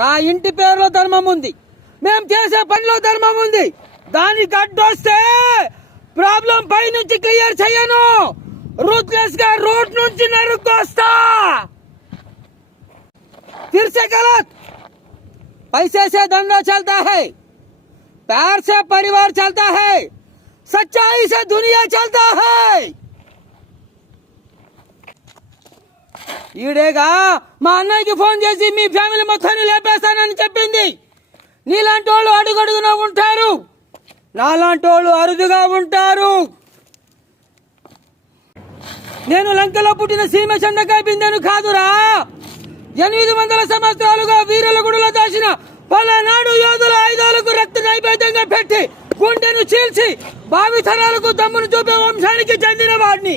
నా ఇంటి పేరులో ధర్మం ఉంది, మేము చేసే పనిలో ధర్మం ఉంది. దానికి అడ్డొస్తే ప్రాబ్లం పై నుంచి క్లియర్ చేయను, రూత్లెస్ గా రోడ్ నుంచి నరుకొస్తా. फिर से गलत, पैसे से धंधा चलता है, प्यार से परिवार चलता है, सच्चाई से दुनिया चलता है. ఈడేగా మా అన్నయ్యకి ఫోన్ చేసి మీ ఫ్యామిలీ మొత్తాన్ని లేపేస్తానని చెప్పింది. నీలాంటి వాళ్ళు అడుగడుగునా ఉంటారు, నాలాంటి వాళ్ళు అరుదుగా ఉంటారు. నేను లంకలో పుట్టిన సీమ చందకాయ బిందెను కాదురా. 800 సంవత్సరాలుగా వీరుల గుడిలో దాచిన పలనాడు యోధుల ఆయుధాలకు రక్త నైవేద్యంగా పెట్టి గుండెను చీల్చి భావితరాలకు దమ్మును చూపే వంశానికి చెందిన వాడిని.